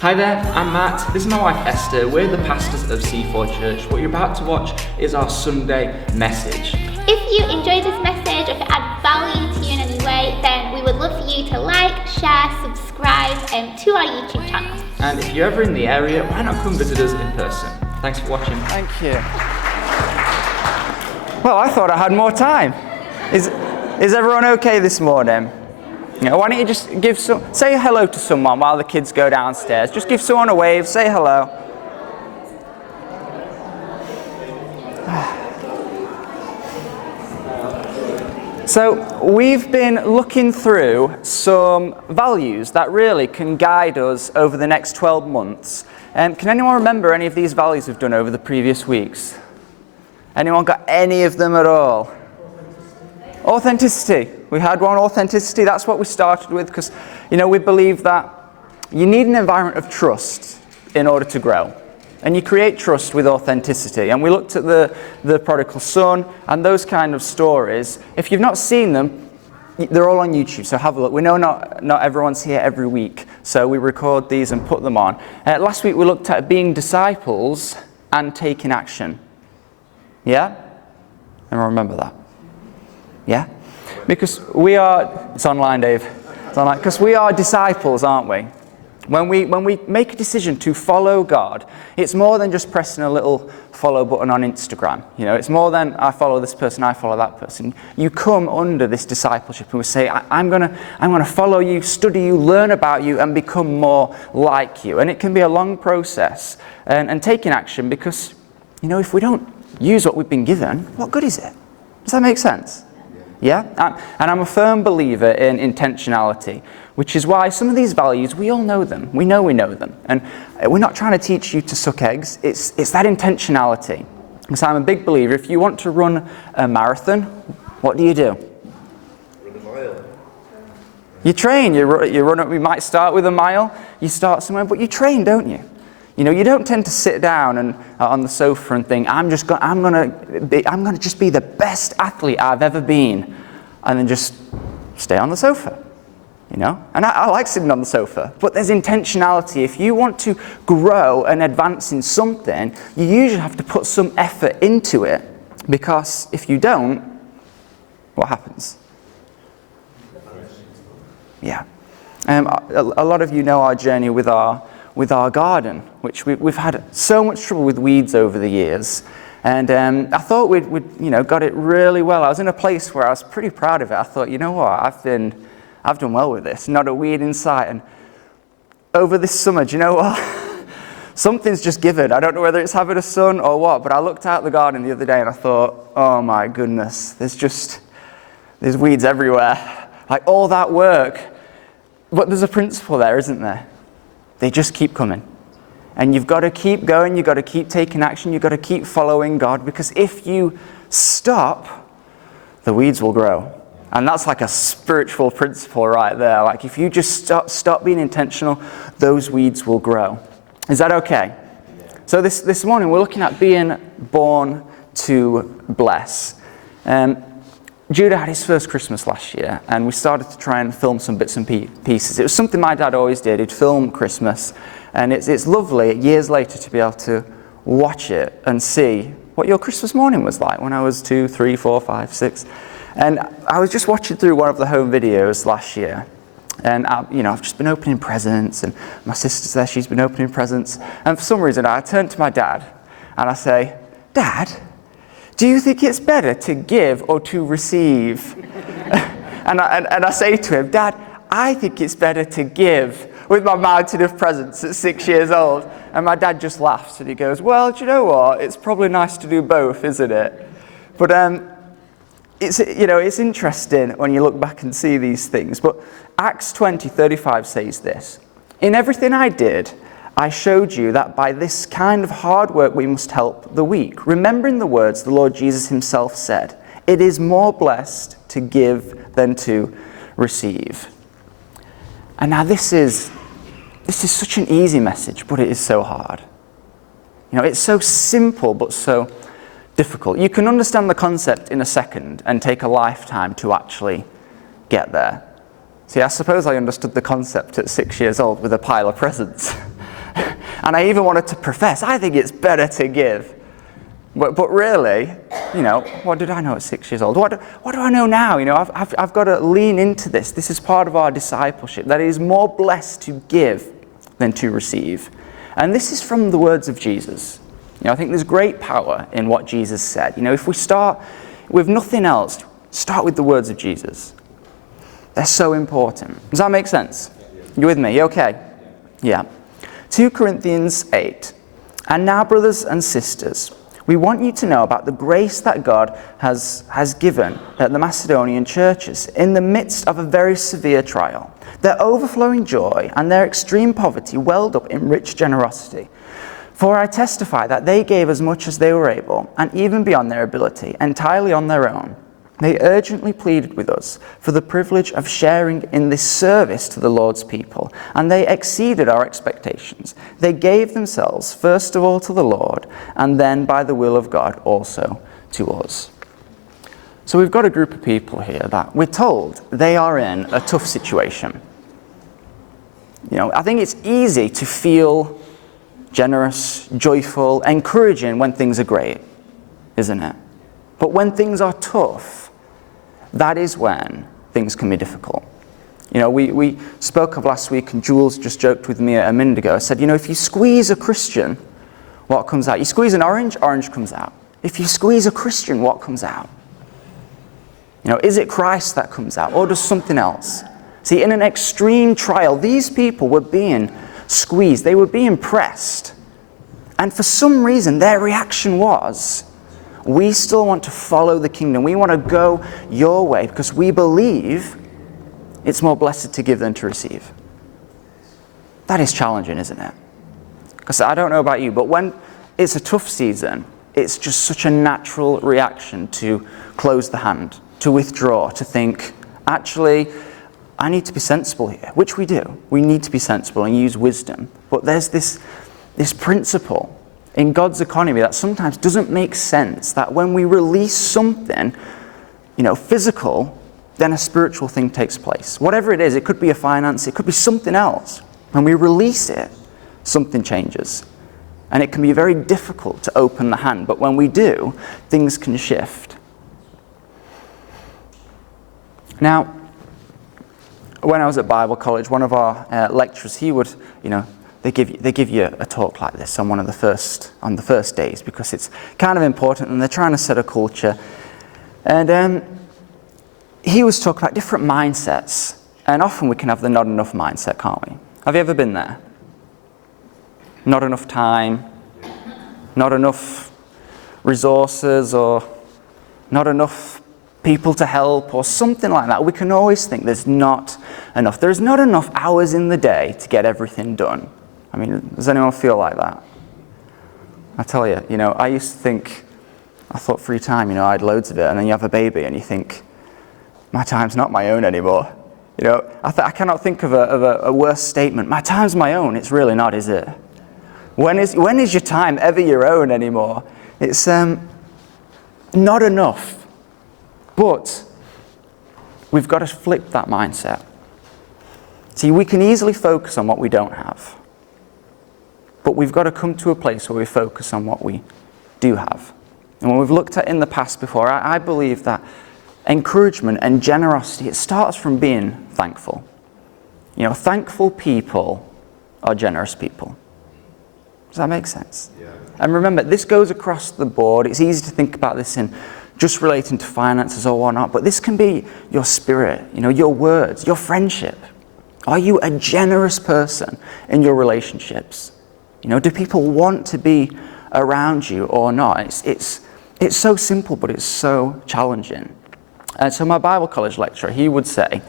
Hi there, I'm Matt. This is my wife Esther. We're the pastors of C4 Church. What you're about to watch is our Sunday message. If you enjoyed this message or if it add value to you in any way, then we would love for you to like, share, subscribe to our YouTube channel. And if you're ever in the area, why not come visit us in person? Thanks for watching. Thank you. Well, I thought I had more time. Is everyone okay this morning? Why don't you just say hello to someone while the kids go downstairs. Just give someone a wave, say hello. So we've been looking through some values that really can guide us over the next 12 months. Can anyone remember any of these values we've done over the previous weeks? Anyone got any of them at all? Authenticity. We had one, authenticity. That's what we started with because, we believe that you need an environment of trust in order to grow. And you create trust with authenticity. And we looked at the prodigal son and those kind of stories. If you've not seen them, they're all on YouTube, so have a look. We know not everyone's here every week, so we record these and put them on. Last week we looked at being disciples and taking action. Yeah? Everyone remember that? Yeah? Because we are, it's online, Dave. It's online. Because we are disciples, aren't we? When we make a decision to follow God, it's more than just pressing a little follow button on Instagram. It's more than I follow this person, I follow that person. You come under this discipleship and we say, I'm gonna follow you, study you, learn about you, and become more like you. And it can be a long process and taking action because, if we don't use what we've been given, what good is it? Does that make sense? Yeah? And I'm a firm believer in intentionality, which is why some of these values, we all know them. We know them. And we're not trying to teach you to suck eggs. It's that intentionality. So I'm a big believer, if you want to run a marathon, what do? Run a mile. You train. You run. We might start with a mile. You start somewhere, but you train, don't you? You don't tend to sit down and on the sofa and think, I'm gonna just be the best athlete I've ever been, and then just stay on the sofa. And I like sitting on the sofa, but there's intentionality. If you want to grow and advance in something, you usually have to put some effort into it, because if you don't, what happens? Yeah. A lot of you know our journey with our garden, which we've had so much trouble with weeds over the years. And I thought we'd got it really well. I was in a place where I was pretty proud of it. I thought, what, I've done well with this, not a weed in sight. And over this summer, do you know what? Something's just given. I don't know whether it's having a son or what, but I looked out the garden the other day and I thought, oh my goodness, there's weeds everywhere. Like all that work. But there's a principle there, isn't there? They just keep coming. And you've got to keep going, you've got to keep taking action, you've got to keep following God, because if you stop, the weeds will grow. And that's like a spiritual principle right there. Like if you just stop being intentional, those weeds will grow. Is that okay? Yeah. So this morning we're looking at being born to bless. Judah had his first Christmas last year, and we started to try and film some bits and pieces. It was something my dad always did. He'd film Christmas, and it's lovely years later to be able to watch it and see what your Christmas morning was like when I was 2, 3, 4, 5, 6. And I was just watching through one of the home videos last year, and I've just been opening presents, and my sister's there, she's been opening presents, and for some reason I turned to my dad and I say, Dad, do you think it's better to give or to receive? and I say to him, Dad, I think it's better to give, with my mountain of presents at 6 years old. And my dad just laughs and he goes, well, do you know what? It's probably nice to do both, isn't it? But it's interesting when you look back and see these things. But Acts 20:35 says this, in everything I did, I showed you that by this kind of hard work we must help the weak, remembering the words the Lord Jesus himself said, it is more blessed to give than to receive. And now this is such an easy message, but it is so hard. It's so simple, but so difficult. You can understand the concept in a second and take a lifetime to actually get there. See, I suppose I understood the concept at 6 years old with a pile of presents. And I even wanted to profess, I think it's better to give. But really, you know, what did I know at 6 years old? What do I know now? You know, I've got to lean into this. This is part of our discipleship, that it is more blessed to give than to receive. And this is from the words of Jesus. You know, I think there's great power in what Jesus said. You know, if we start with nothing else, start with the words of Jesus. They're so important. Does that make sense? You with me? You okay? Yeah. 2 Corinthians 8. And now, brothers and sisters, we want you to know about the grace that God has given at the Macedonian churches in the midst of a very severe trial. Their overflowing joy and their extreme poverty welled up in rich generosity. For I testify that they gave as much as they were able, and even beyond their ability, entirely on their own. They urgently pleaded with us for the privilege of sharing in this service to the Lord's people, and they exceeded our expectations. They gave themselves first of all to the Lord, and then by the will of God also to us. So we've got a group of people here that we're told they are in a tough situation. You know, I think it's easy to feel generous, joyful, encouraging when things are great, isn't it? But when things are tough, that is when things can be difficult. You know, we spoke of last week, and Jules just joked with me a minute ago. I said, you know, if you squeeze a Christian, what comes out? You squeeze an orange, orange comes out. If you squeeze a Christian, what comes out? You know, is it Christ that comes out, or does something else? See, in an extreme trial, these people were being squeezed. They were being pressed. And for some reason, their reaction was, we still want to follow the kingdom. We want to go your way because we believe it's more blessed to give than to receive. That is challenging, isn't it? Because I don't know about you, but when it's a tough season, it's just such a natural reaction to close the hand, to withdraw, to think, actually, I need to be sensible here, which we do. We need to be sensible and use wisdom. But there's this principle in God's economy that sometimes doesn't make sense, that when we release something, you know, physical, then a spiritual thing takes place. Whatever it is, it could be a finance, it could be something else. When we release it, something changes. And it can be very difficult to open the hand, but when we do, things can shift. Now, when I was at Bible college, one of our lecturers, he would, you know, they give you a talk like this on the first days, because it's kind of important and they're trying to set a culture. And he was talking about different mindsets, and often we can have the not enough mindset, can't we? Have you ever been there? Not enough time, not enough resources, or not enough people to help, or something like that. We can always think there's not enough. There's not enough hours in the day to get everything done. I mean, does anyone feel like that? I tell you, you know, I used to think, I thought free time, you know, I had loads of it, and then you have a baby and you think, my time's not my own anymore. You know, I cannot think of a worse statement. My time's my own. It's really not, is it? When is your time ever your own anymore? It's not enough. But we've got to flip that mindset. See, we can easily focus on what we don't have. But we've got to come to a place where we focus on what we do have. And when we've looked at in the past before, I believe that encouragement and generosity, it starts from being thankful. You know, thankful people are generous people. Does that make sense? Yeah. And remember, this goes across the board. It's easy to think about this in just relating to finances or whatnot, but this can be your spirit, you know, your words, your friendship. Are you a generous person in your relationships? You know, do people want to be around you or not? It's so simple, but it's so challenging. And so my Bible college lecturer, he would say,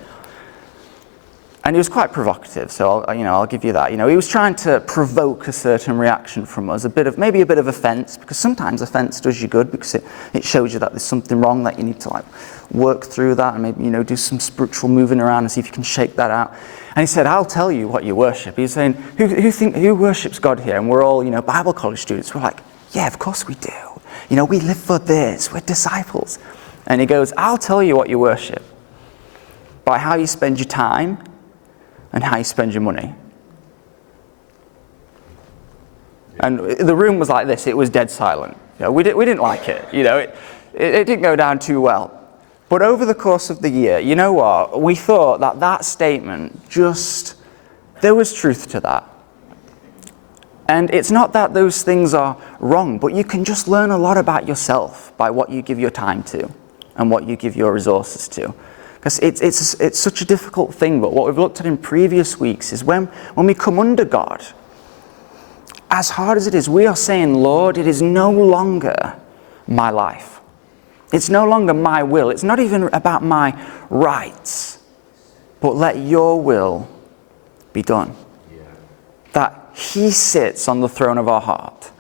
and he was quite provocative, so I'll give you that. You know, he was trying to provoke a certain reaction from us, maybe a bit of offense, because sometimes offense does you good, because it shows you that there's something wrong, that you need to work through that, and maybe, you know, do some spiritual moving around and see if you can shake that out. And he said, I'll tell you what you worship. He's saying, who worships God here? And we're all, you know, Bible college students. We're like, yeah, of course we do. You know, we live for this. We're disciples. And he goes, I'll tell you what you worship by how you spend your time and how you spend your money. And the room was like this, it was dead silent. You know, we didn't like it, you know, it didn't go down too well. But over the course of the year, you know what, we thought that statement there was truth to that. And it's not that those things are wrong, but you can just learn a lot about yourself by what you give your time to and what you give your resources to. Because it's such a difficult thing, but what we've looked at in previous weeks is when we come under God, as hard as it is, we are saying, Lord, it is no longer my life. It's no longer my will. It's not even about my rights, but let your will be done. Yeah. That he sits on the throne of our heart.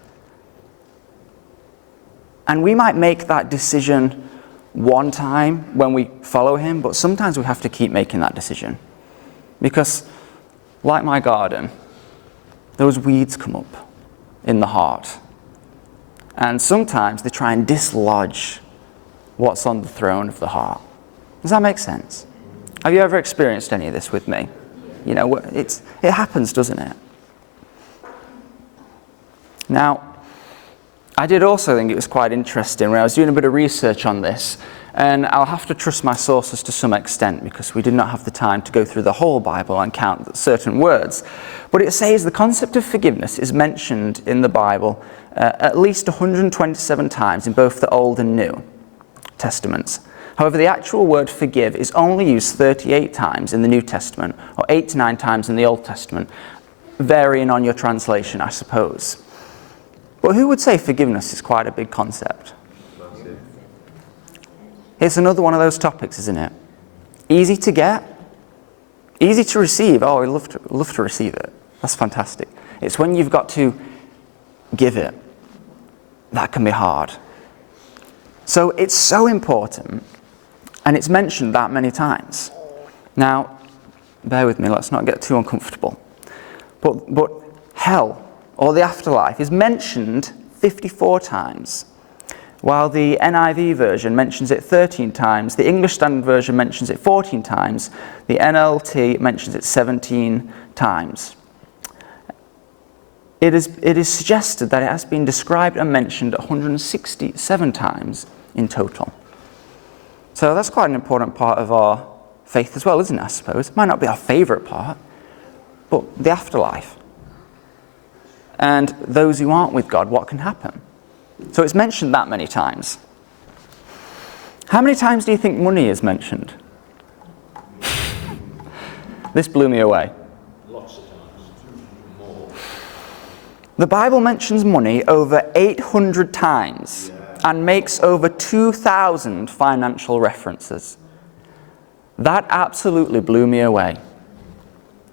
And we might make that decision one time when we follow him, but sometimes we have to keep making that decision. Because, like my garden, those weeds come up in the heart. And sometimes they try and dislodge what's on the throne of the heart. Does that make sense? Have you ever experienced any of this with me? You know, it happens, doesn't it? Now, I did also think it was quite interesting when I was doing a bit of research on this, and I'll have to trust my sources to some extent because we did not have the time to go through the whole Bible and count certain words. But it says the concept of forgiveness is mentioned in the Bible at least 127 times in both the Old and New Testaments. However, the actual word forgive is only used 38 times in the New Testament, or 8 to 9 times in the Old Testament, varying on your translation, I suppose. But who would say forgiveness is quite a big concept? It's another one of those topics, isn't it? Easy to get, easy to receive. Oh, I love to receive it. That's fantastic. It's when you've got to give it that can be hard. So it's so important, and it's mentioned that many times. Now, bear with me, let's not get too uncomfortable. But hell, or the afterlife, is mentioned 54 times, while the NIV version mentions it 13 times, the English Standard Version mentions it 14 times, the NLT mentions it 17 times. It is suggested that it has been described and mentioned 167 times in total. So that's quite an important part of our faith as well, isn't it, I suppose? It might not be our favourite part, but the afterlife. And those who aren't with God, what can happen? So it's mentioned that many times. How many times do you think money is mentioned? This blew me away. Lots of times. More. The Bible mentions money over 800 times and makes over 2,000 financial references. That absolutely blew me away.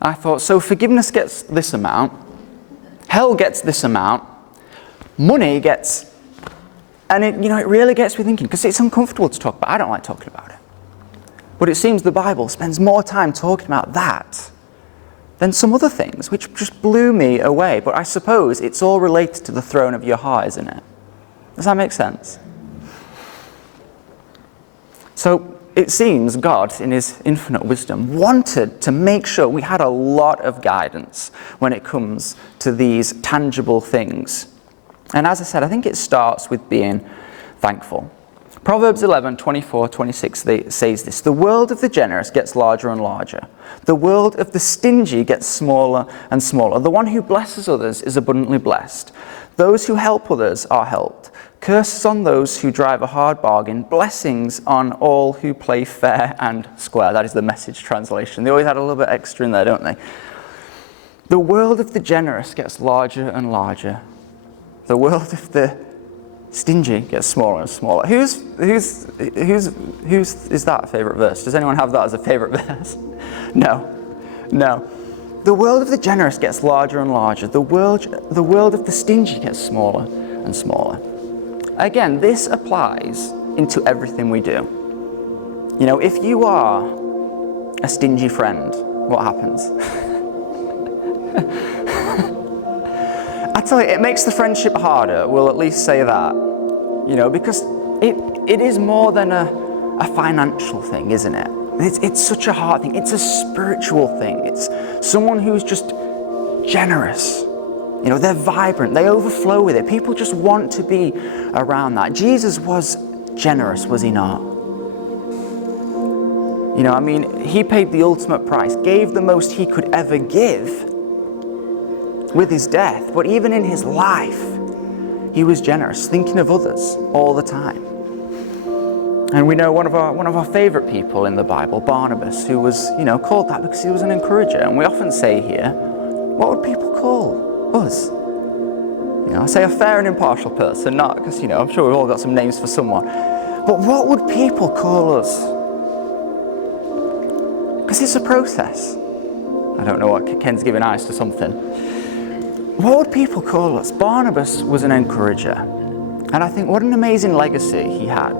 I thought, so forgiveness gets this amount, hell gets this amount, money gets, and it really gets me thinking, because it's uncomfortable to talk about. I don't like talking about it. But it seems the Bible spends more time talking about that than some other things, which just blew me away. But I suppose it's all related to the throne of your heart, isn't it? Does that make sense? So it seems God, in his infinite wisdom, wanted to make sure we had a lot of guidance when it comes to these tangible things. And as I said, I think it starts with being thankful. Proverbs 11:24-26 says this: the world of the generous gets larger and larger. The world of the stingy gets smaller and smaller. The one who blesses others is abundantly blessed. Those who help others are helped. Curses on those who drive a hard bargain. Blessings on all who play fair and square. That is the Message translation. They always add a little bit extra in there, don't they? The world of the generous gets larger and larger. The world of the stingy gets smaller and smaller. Whose is that a favourite verse? Does anyone have that as a favourite verse? No. The world of the generous gets larger and larger. The world of the stingy gets smaller and smaller. Again, this applies into everything we do. You know, if you are a stingy friend, what happens? I tell you, it makes the friendship harder, we'll at least say that. You know, because it is more than a financial thing, isn't it? It's such a hard thing. It's a spiritual thing. It's someone who's just generous You know, they're vibrant, they overflow with it. People just want to be around that. Jesus was generous, was he not? You know, I mean, he paid the ultimate price, gave the most he could ever give with his death, but even in his life, he was generous, thinking of others all the time. And we know one of our favorite people in the Bible, Barnabas, who was, you know, called that because he was an encourager. And we often say here, what would people call us? You know, I say a fair and impartial person, not because, you know, I'm sure we've all got some names for someone. But what would people call us? Because it's a process. I don't know what Ken's giving eyes to something. What would people call us? Barnabas was an encourager. And I think what an amazing legacy he had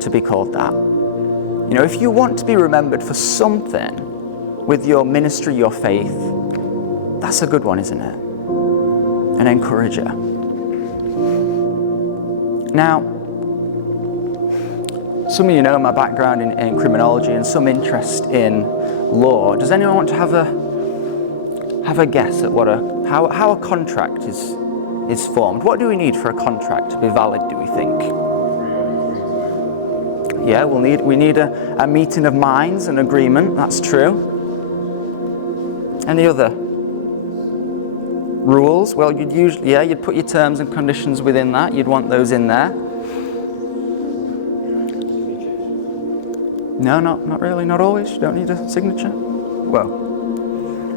to be called that. You know, if you want to be remembered for something with your ministry, your faith, that's a good one, isn't it? An encourager. Now, some of you know my background in criminology and some interest in law. Does anyone want to have a guess at how a contract is formed? What do we need for a contract to be valid, do we think? Yeah, we need a meeting of minds, an agreement, that's true. Any other rules? Well, you'd put your terms and conditions within that, you'd want those in there. No, not really, not always. You don't need a signature. Well,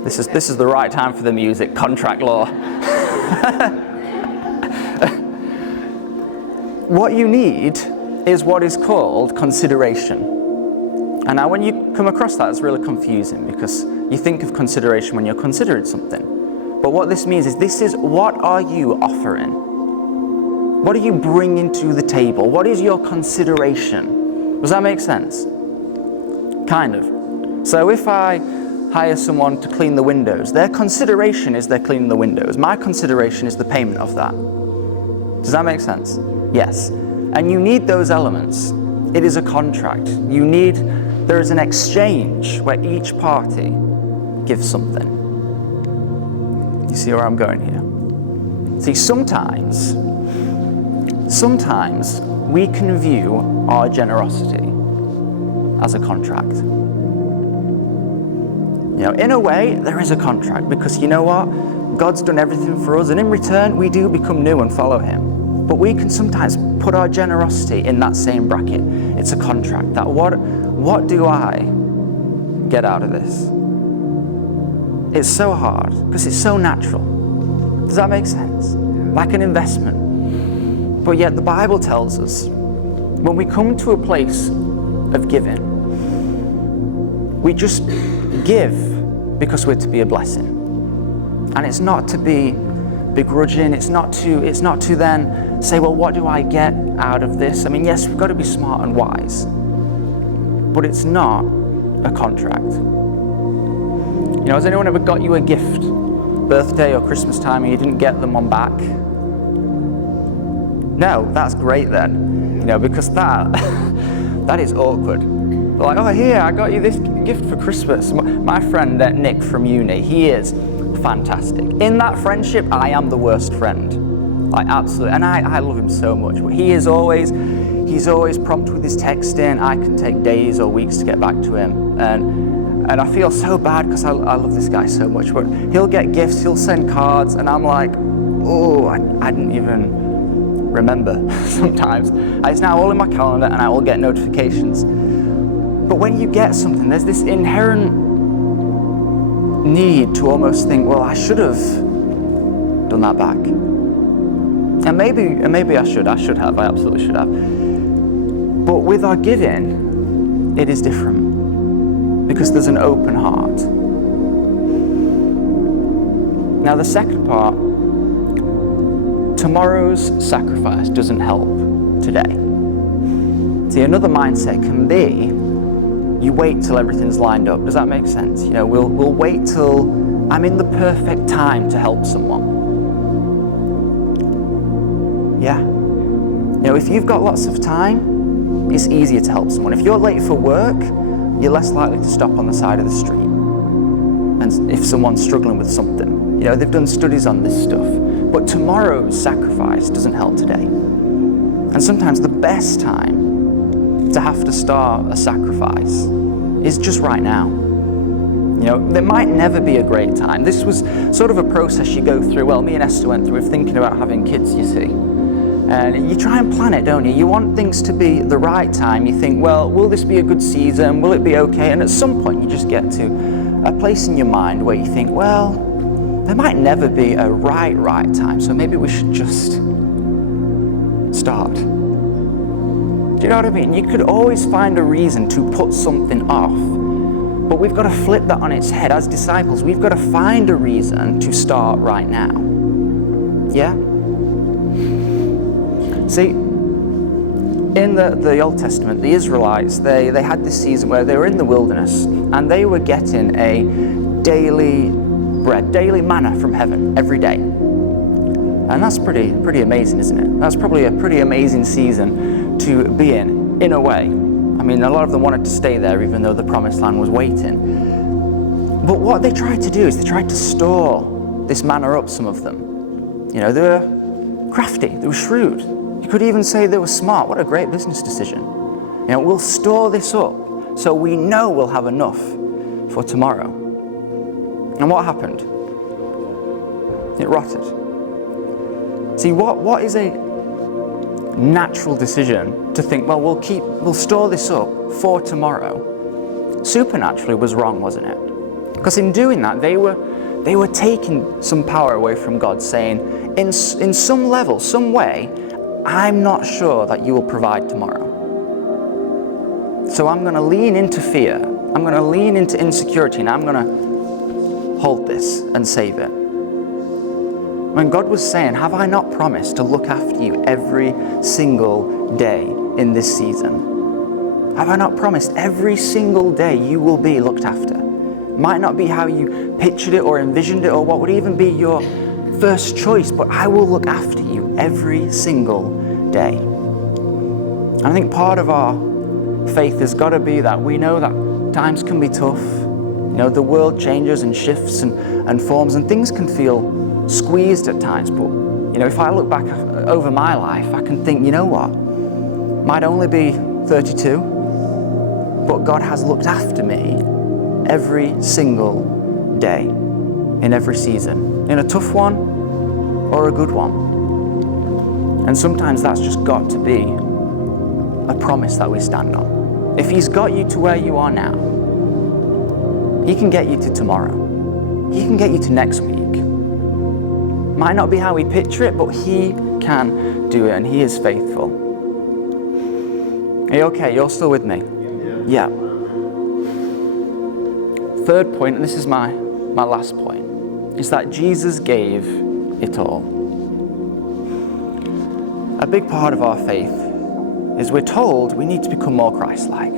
this is the right time for the music, contract law. What you need is what is called consideration. And now when you come across that, it's really confusing because you think of consideration when you're considering something. But what this means is what are you offering? What are you bringing to the table? What is your consideration? Does that make sense? Kind of. So if I hire someone to clean the windows, their consideration is they're cleaning the windows. My consideration is the payment of that. Does that make sense? Yes. And you need those elements. It is a contract. There is an exchange where each party gives something. You see where I'm going here? See, sometimes we can view our generosity as a contract. You know, in a way, there is a contract because you know what? God's done everything for us, and in return, we do become new and follow Him. But we can sometimes put our generosity in that same bracket. It's a contract. That what do I get out of this? It's so hard because it's so natural. Does that make sense? Like an investment. But yet the Bible tells us when we come to a place of giving, we just give because we're to be a blessing. And it's not to be begrudging, it's not to then say, well, what do I get out of this? I mean, yes, we've got to be smart and wise, but it's not a contract. You know, has anyone ever got you a gift, birthday or Christmas time, and you didn't get them on back? No, that's great then, you know, because that is awkward. Like, oh, here, I got you this gift for Christmas. My friend Nick from uni, he is fantastic. In that friendship, I am the worst friend. Like, absolutely. And I love him so much. But he's always prompt with his texting. I can take days or weeks to get back to him. And I feel so bad because I love this guy so much. But he'll get gifts, he'll send cards, and I'm like, oh, I didn't even remember sometimes. It's now all in my calendar and I will get notifications. But when you get something, there's this inherent need to almost think, well, I should have done that back. And maybe I should have, I absolutely should have. But with our giving, it is different because there's an open heart. Now the second part, tomorrow's sacrifice doesn't help today. See, another mindset can be, you wait till everything's lined up. Does that make sense? You know, we'll wait till I'm in the perfect time to help someone. Yeah. You know, if you've got lots of time, it's easier to help someone. If you're late for work, you're less likely to stop on the side of the street happens if someone's struggling with something. You know, they've done studies on this stuff. But tomorrow's sacrifice doesn't help today. And sometimes the best time to have to start a sacrifice is just right now. You know, there might never be a great time. This was sort of a process you go through. Well, me and Esther went through thinking about having kids, you see. And you try and plan it, don't you? You want things to be the right time. You think, well, will this be a good season? Will it be okay? And at some point you just get to a place in your mind where you think, well, there might never be a right time, so maybe we should just start. Do you know what I mean? You could always find a reason to put something off, but we've got to flip that on its head. As disciples, we've got to find a reason to start right now. Yeah? See, in the Old Testament, the Israelites, they had this season where they were in the wilderness and they were getting a daily bread, daily manna from heaven every day. And that's pretty amazing, isn't it? That's probably a pretty amazing season to be in a way. I mean, a lot of them wanted to stay there even though the promised land was waiting. But what they tried to do is they tried to store this manna up, some of them. You know, they were crafty, they were shrewd. You could even say they were smart. What a great business decision. You know, we'll store this up so we know we'll have enough for tomorrow. And what happened? It rotted. See, what is a natural decision to think, well, we'll store this up for tomorrow? Supernaturally was wrong, wasn't it? Because in doing that, they were taking some power away from God, saying, in some level, some way, I'm not sure that you will provide tomorrow. So I'm going to lean into fear. I'm going to lean into insecurity, and I'm going to hold this and save it. When God was saying, have I not promised to look after you every single day in this season? Have I not promised every single day you will be looked after? Might not be how you pictured it or envisioned it or what would even be your first choice, but I will look after you every single day. And I think part of our faith has got to be that we know that times can be tough. You know, the world changes and shifts and forms, and things can feel squeezed at times. But, you know, if I look back over my life, I can think, you know what? Might only be 32, but God has looked after me every single day, in every season, in a tough one or a good one. And sometimes that's just got to be a promise that we stand on. If He's got you to where you are now, He can get you to tomorrow. He can get you to next week. Might not be how we picture it, but He can do it, and He is faithful. Are you okay? You're still with me? Yeah. Third point, and this is my last point, is that Jesus gave it all. A big part of our faith is we're told we need to become more Christ-like.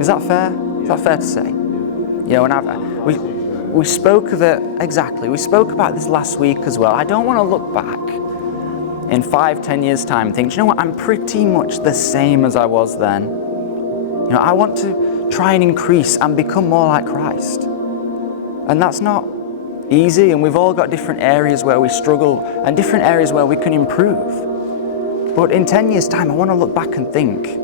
Is that fair? Is that fair to say? You know, and we spoke of it, exactly. We spoke about this last week as well. I don't want to look back in 5-10 years' time and think, do you know what, I'm pretty much the same as I was then. You know, I want to try and increase and become more like Christ. And that's not easy, and we've all got different areas where we struggle and different areas where we can improve. But in 10 years' time, I want to look back and think,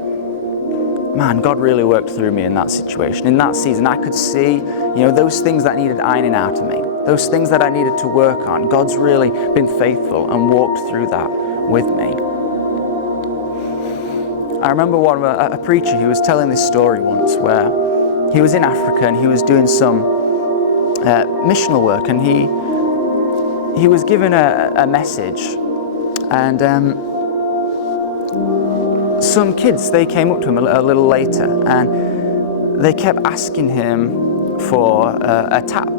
man, God really worked through me in that situation. In that season, I could see, you know, those things that needed ironing out of me, those things that I needed to work on. God's really been faithful and walked through that with me. I remember a preacher, he was telling this story once where he was in Africa and he was doing some missional work, and he was given a message, and some kids, they came up to him a little later, and they kept asking him for a tap,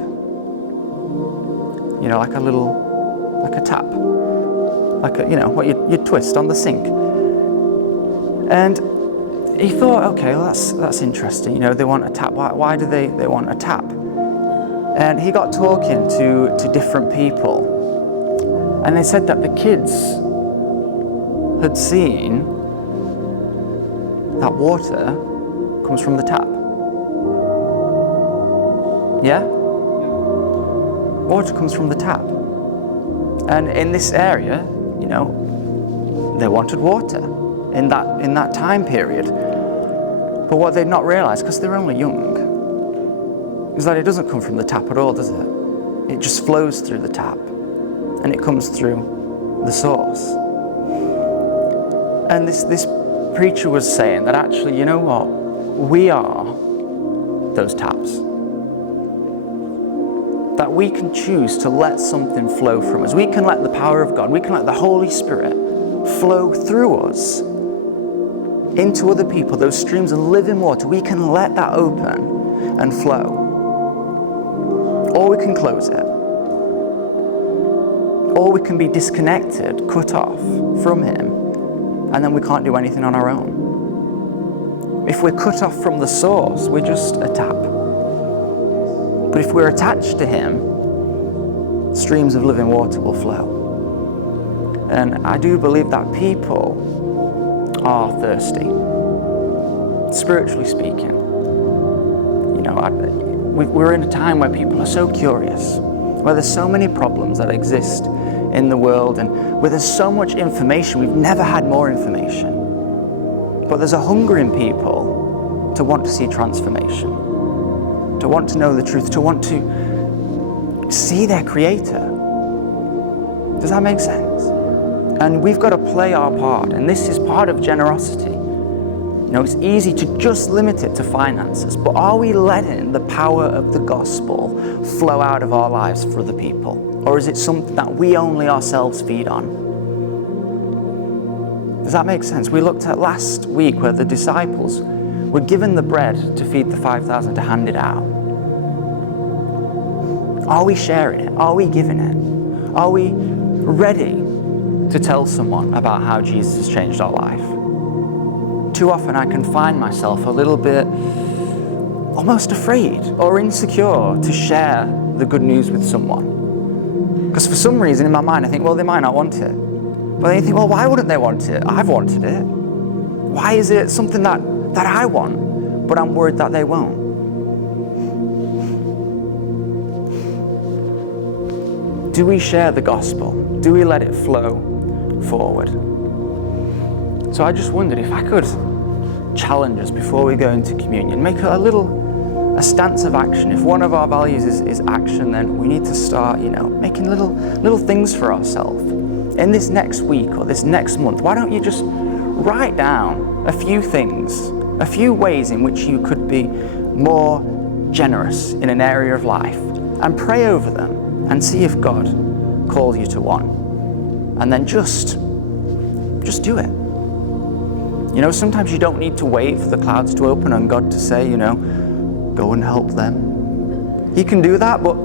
you know, like a tap, like a, you know, what you'd twist on the sink. And he thought, okay, well, that's interesting, you know, they want a tap. Why do they want a tap? And he got talking to different people, and they said that the kids had seen that water comes from the tap. Yeah? Water comes from the tap. And in this area, you know, they wanted water in that time period. But what they'd not realized, because they're only young, is that it doesn't come from the tap at all, does it? It just flows through the tap, and it comes through the source. And this preacher was saying that actually, you know what? We are those taps. That we can choose to let something flow from us. We can let the power of God, we can let the Holy Spirit flow through us into other people, those streams of living water. We can let that open and flow. Or we can close it. Or we can be disconnected, cut off from Him, and then we can't do anything on our own. If we're cut off from the source, we're just a tap. But if we're attached to Him, streams of living water will flow. And I do believe that people are thirsty, spiritually speaking. You know, we're in a time where people are so curious, where there's so many problems that exist in the world, and where there's so much information. We've never had more information. But there's a hunger in people to want to see transformation, to want to know the truth, to want to see their Creator. Does that make sense? And we've got to play our part, and this is part of generosity. You know, it's easy to just limit it to finances, but are we letting the power of the gospel flow out of our lives for other people? Or is it something that we only ourselves feed on? Does that make sense? We looked at last week where the disciples were given the bread to feed the 5,000 to hand it out. Are we sharing it? Are we giving it? Are we ready to tell someone about how Jesus has changed our life? Too often I can find myself a little bit almost afraid or insecure to share the good news with someone. Because for some reason in my mind I think, well, they might not want it. But then you think, well, why wouldn't they want it? I've wanted it. Why is it something that I want, but I'm worried that they won't? Do we share the gospel? Do we let it flow forward? So I just wondered if I could challenge us before we go into communion, make a stance of action. If one of our values is action, then we need to start, you know, making little things for ourselves. In this next week or this next month, why don't you just write down a few things, a few ways in which you could be more generous in an area of life, and pray over them and see if God calls you to one. And then just do it. You know, sometimes you don't need to wait for the clouds to open and God to say, you know, go and help them. He can do that, but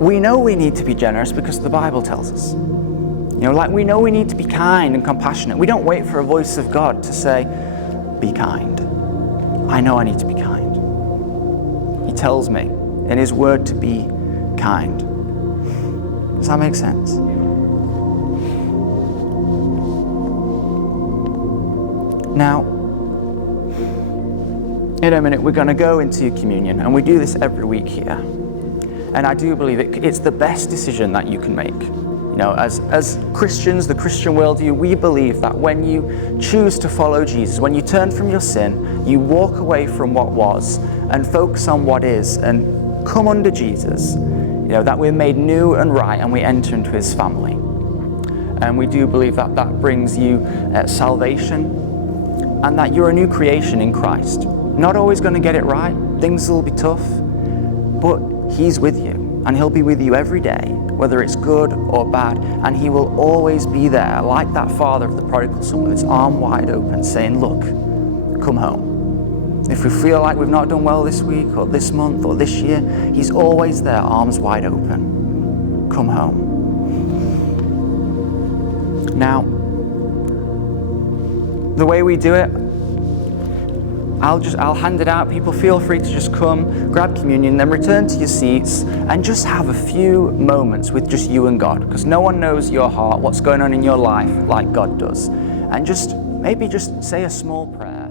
we know we need to be generous because the Bible tells us. You know, like we know we need to be kind and compassionate. We don't wait for a voice of God to say, be kind. I know I need to be kind. He tells me in His word to be kind. Does that make sense? Now, in a minute, we're going to go into communion, and we do this every week here. And I do believe it's the best decision that you can make. You know, as Christians, the Christian worldview, we believe that when you choose to follow Jesus, when you turn from your sin, you walk away from what was and focus on what is and come under Jesus, you know, that we're made new and right and we enter into His family. And we do believe that that brings you salvation, and that you're a new creation in Christ. Not always going to get it right, things will be tough, but He's with you, and He'll be with you every day, whether it's good or bad, and He will always be there, like that father of the prodigal son with his arm wide open, saying, look, come home. If we feel like we've not done well this week or this month or this year, He's always there, arms wide open. Come home. Now, the way we do it, I'll hand it out. People feel free to just come, grab communion, then return to your seats and just have a few moments with just you and God, because no one knows your heart, what's going on in your life like God does. And maybe just say a small prayer.